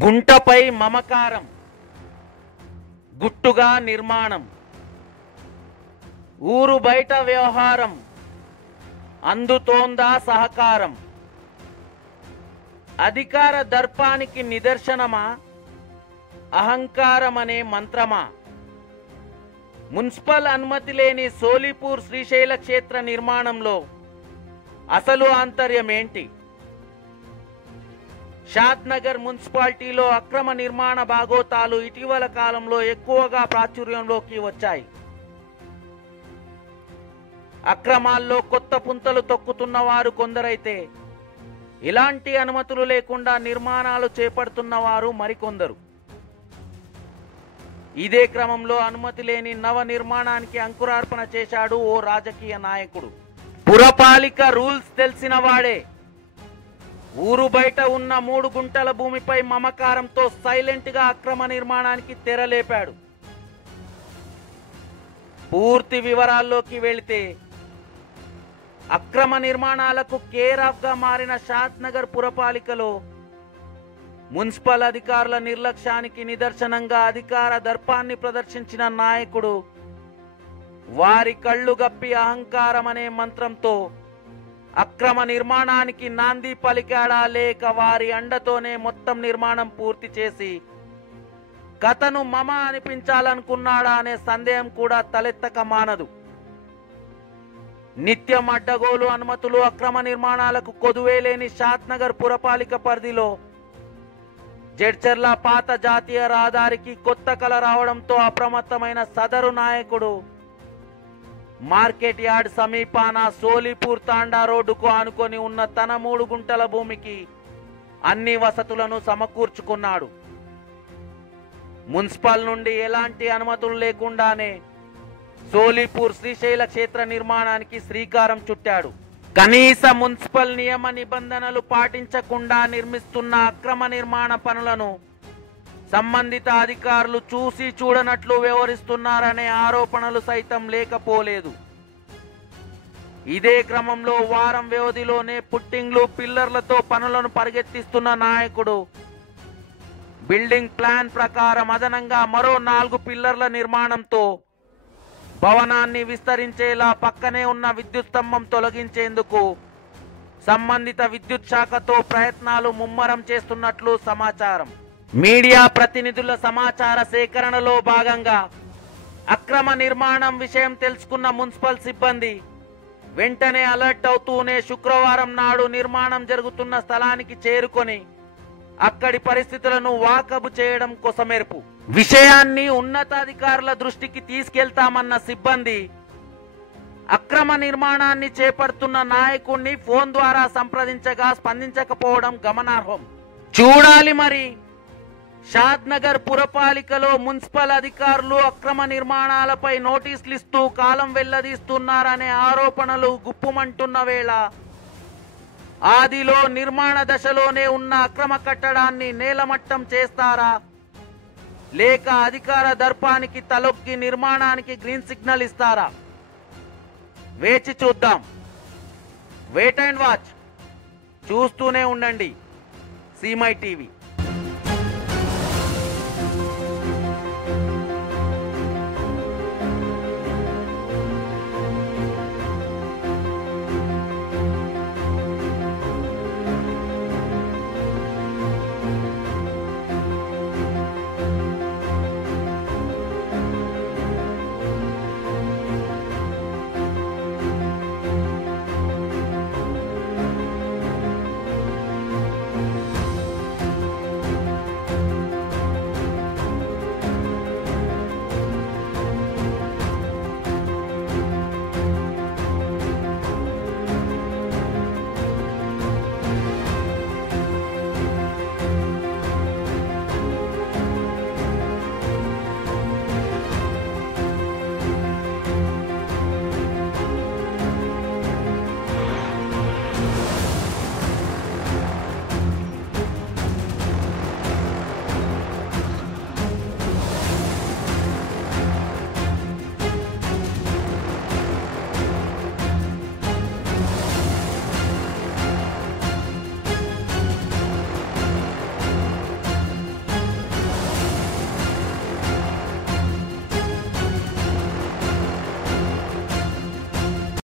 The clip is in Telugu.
గుంటపై మమకారం, గుట్టుగా నిర్మాణం, ఊరు బయట వ్యవహారం, అందుతోందా సహకారం. అధికార దర్పానికి నిదర్శనమా, అహంకారమనే మంత్రమా? మున్సిపల్ అనుమతి లేని సోలిపూర్ శ్రీశైల క్షేత్ర నిర్మాణంలో అసలు ఆంతర్యమేంటి? షాద్నగర్ మున్సిపాలిటీలో అక్రమ నిర్మాణ బాగోతాలు ఇటీవల కాలంలో ఎక్కువగా ప్రాచుర్యంలోకి వచ్చాయి. అక్రమాల్లో కొత్త పుంతలు తొక్కుతున్న వారు కొందరైతే ఇలాంటి అనుమతులు లేకుండా నిర్మాణాలు చేపడుతున్న వారు మరికొందరు. ఇదే క్రమంలో అనుమతి లేని నవ నిర్మాణానికి అంకురార్పణ చేశాడు ఓ రాజకీయ నాయకుడు. పురపాలిక రూల్స్ తెలిసిన వాడే ఊరు బయట ఉన్న 3 గుంటల భూమిపై మమకారంతో సైలెంట్ గా అక్రమ నిర్మాణానికి తెరలేపాడు. పూర్తి వివరాల్లోకి వెళితే, అక్రమ నిర్మాణాలకు కేర్ ఆఫ్ గా మారిన షాద్నగర్ పురపాలికలో మున్సిపల్ అధికారుల నిర్లక్ష్యానికి నిదర్శనంగా అధికార దర్పాన్ని ప్రదర్శించిన నాయకుడు వారి కళ్ళు గప్పి అహంకారం అనే మంత్రంతో అక్రమ నిర్మాణానికి నాంది పలికాడా, లేక వారి అండతోనే మొత్తం నిర్మాణం పూర్తి చేసి కథను మమ అనిపించాలనుకున్నాడా అనే సందేహం కూడా తలెత్తక మానదు. నిత్యం అడ్డగోలు అనుమతులు, అక్రమ నిర్మాణాలకు కొదువేలేని షాద్నగర్ పురపాలిక పరిధిలో జడ్చర్ల పాత జాతీయ రహదారికి కొత్త కల రావడంతో అప్రమత్తమైన సదరు నాయకుడు మార్కెట్ యార్డ్ సమీపాన సోలిపూర్ తాండా రోడ్డుకు ఆనుకొని ఉన్న తన 3 గుంటల భూమికి అన్ని వసతులను సమకూర్చుకున్నాడు. మున్సిపల్ నుండి ఎలాంటి అనుమతులు లేకుండానే సోలిపూర్ శ్రీశైల క్షేత్ర నిర్మాణానికి శ్రీకారం చుట్టాడు. కనీస మున్సిపల్ నియమ నిబంధనలు పాటించకుండా నిర్మిస్తున్న అక్రమ నిర్మాణ పనులను సంబంధిత అధికారులు చూసి చూడనట్లు వ్యవహరిస్తున్నారనే ఆరోపణలు సైతం లేకపోలేదు. ఇదే క్రమంలో వారం వ్యవధిలోనే పుట్టింగ్లు, పిల్లర్లతో పనులను పరిగెత్తిస్తున్న నాయకుడు బిల్డింగ్ ప్లాన్ ప్రకారం అదనంగా మరో 4 పిల్లర్ల నిర్మాణంతో భవనాన్ని విస్తరించేలా పక్కనే ఉన్న విద్యుత్ స్తంభం తొలగించేందుకు సంబంధిత విద్యుత్ శాఖతో ప్రయత్నాలు ముమ్మరం చేస్తున్నట్లు సమాచారం. మీడియా ప్రతినిధుల సమాచార సేకరణలో భాగంగా అక్రమ నిర్మాణం విషయం తెలుసుకున్న మున్సిపల్ సిబ్బంది వెంటనే అలర్ట్ అవుతూనే శుక్రవారం నాడు నిర్మాణం జరుగుతున్న స్థలానికి చేరుకొని అక్కడి పరిస్థితులను వాకబు చేయడం కొసమెరుపు. విషయాన్ని ఉన్నతాధికారుల దృష్టికి తీసుకెళ్తామన్న సిబ్బంది అక్రమ నిర్మాణాన్ని చేపడుతున్న నాయకుడిని ఫోన్ ద్వారా సంప్రదించగా స్పందించకపోవడం గమనార్హం. చూడాలి మరి షాద్నగర్ పురపాలికలో మున్సిపల్ అధికారులు అక్రమ నిర్మాణాలపై నోటీసులు ఇస్తూ కాలం వెల్లదీస్తున్నారనే ఆరోపణలు గుప్పుమంటున్న వేళ ఆదిలో నిర్మాణ దశలోనే ఉన్న అక్రమ కట్టడాన్ని నేలమట్టం చేస్తారా, లేక అధికార దర్పానికి తలొక్కి నిర్మాణానికి గ్రీన్ సిగ్నల్ ఇస్తారా? వేచి చూద్దాం. Wait and watch. చూస్తూనే ఉండండి సీమై టీవీ.